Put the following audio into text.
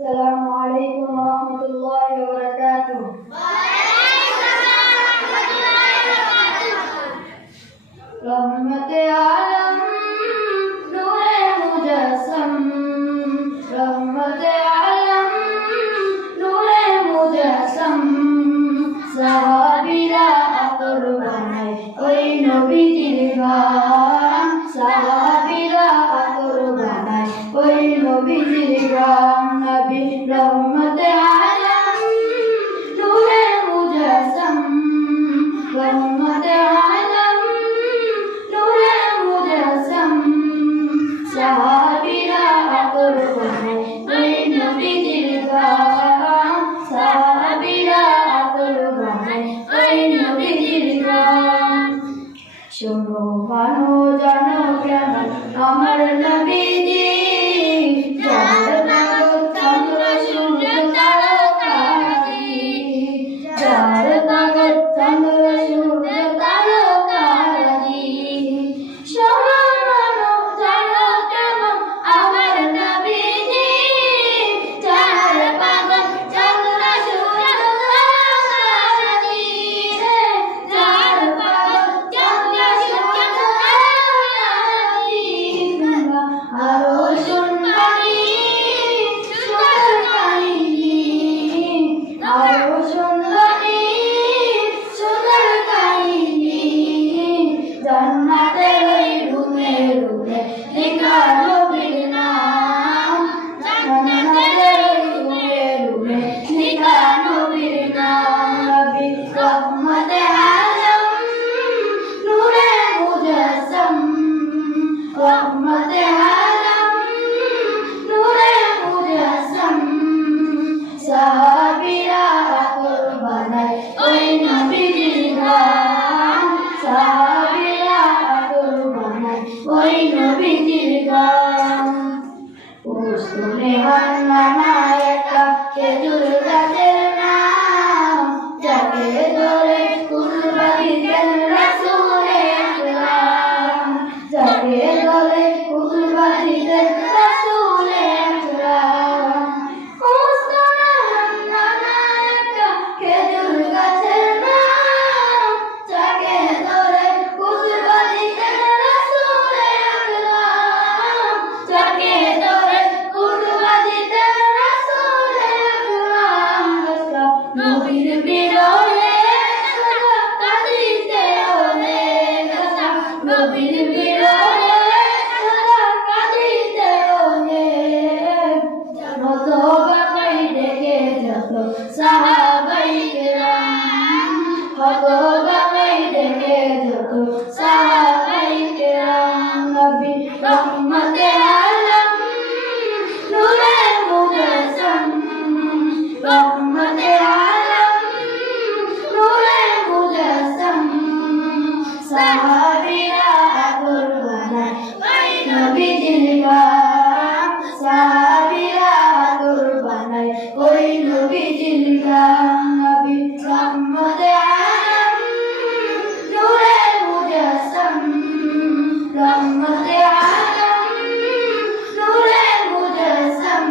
السلام عليكم ورحمة الله وبركاته. رحمة عالم نور مجسم رحمة عالم نور مجسم সাহাবীরা আতর বানায় ওই নবীজির গান সাহাবীরা আতর বানায় ওই নবীজির গান নবী রহমতে আলম নূরে মুজাসসাম রহমতে আলম নূরে মুজাসসাম সাহাবীরা আতর বানায় ওই নবীজির গান সাহাবীরা আতর বানায় ওই নবীজির গান শোনো মানো জানো কেমন আমার নবীজি যার তাগত চন্দ্র সূর্য তারকাদি যার তাগত চন্দ্র সূর্য তারকাদি শোনো মানো জানো কেমন আমার নবীজি যার তাগত চন্দ্র সূর্য তারকাদি যার তাগত চন্দ্র সূর্য তারকাদি আরো শুনবানি সুন্দর কাহিনী আরো শুনবানি সুন্দর কাহিনী জান্নাতের ওই রুমে রুমে লেখা নবীর নাম জান্নাতের ওই রুমে রুমে লেখা নবীর নাম নবী রহমতে আলম নূরে মুজাসসাম রহমতে আলম নূরে মুজাসসাম সাহাবীরা আতর বানায় ওই নবীজির গান সাহাবীরা আতর বানায় ওই নবীজির গান উসনে হান্নানা একটা খেজুর গাছের নাম যাকে ধরে কুরবানি দেন রাসূলে আকরাম যাকে ধরে কুরবানি দেন রাসূলে আকরাম উসনে হান্নানা একটা খেজুর গাছের নাম যাকে ধরে কুরবানি দেন রাসূলে আকরাম যাকে ধরে কুরবানি দেন রাসূলে আকরাম নবীর বিরহে সদা কাঁদিতে অনেক নবীর বিরহে সদা কাঁদিতে অনেক যত বাকাই দেখে যত সাহাবাই কেরাম কত বাকাই দেখে যত সাহাবাই কেরাম নবী রহমতে আলম নূরে মুজাসসাম রহমতে আলম নূরে মুজাসসাম সাহাবীরা আতর বানায় ওই নবীজির গান সাহাবীরা আতর বানায় ওই নবীজির গান নবী রহমতে আলম নূরে মুজাসসাম রহমতে আলম নূরে মুজাসসাম